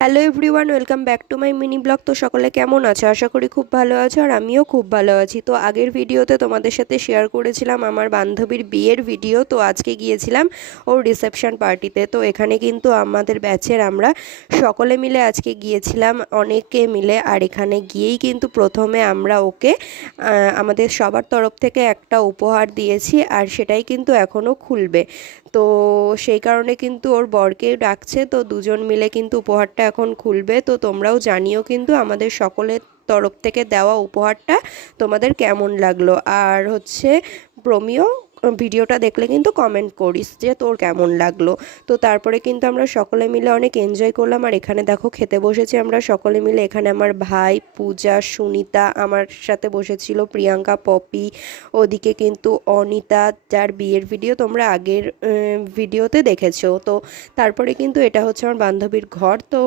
Hello everyone, welcome back to my mini blog. তো সকলে কেমন আছো? আশা করি খুব ভালো আছো, আর আমিও খুব ভালো আছি। তো আগের ভিডিওতে তোমাদের সাথে শেয়ার করেছিলাম আমার বান্ধবীর বিয়ের ভিডিও। তো আজকে গিয়েছিলাম ওর রিসেপশন পার্টিতে। তো এখানে কিন্তু আমাদের ব্যাচের আমরা সকলে মিলে আজকে গিয়েছিলাম, অনেকে মিলে। আর এখানে গিয়েই কিন্তু প্রথমে আমরা ওকে আমাদের সবার তরফ থেকে একটা উপহার দিয়েছি, আর সেটাই কিন্তু এখনও খুলবে। তো সেই কারণে কিন্তু ওর বরকে ডাকছে, তো দুজন মিলে কিন্তু উপহারটা এখন খুলবে। তো তোমরাও জানিও কিন্তু আমাদের সকলের তরফ থেকে দেওয়া উপহারটা তোমাদের কেমন লাগলো। আর হচ্ছে প্রমিও ভিডিওটা দেখলে কিন্তু কমেন্ট করিস যে তোর কেমন লাগলো। তো তারপরে কিন্তু আমরা সকলে মিলে অনেক এনজয় করলাম। আর এখানে দেখো খেতে বসেছি আমরা সকলে মিলে। এখানে আমার ভাই, পূজা, সুনিতা, আমার সাথে বসেছিল প্রিয়াঙ্কা, পপি। ওদিকে কিন্তু অনিতা, যার বিয়ের ভিডিও তোমরা আগের ভিডিওতে দেখেছো। তো তারপরে কিন্তু এটা হচ্ছে আমার বান্ধবীর ঘর। তো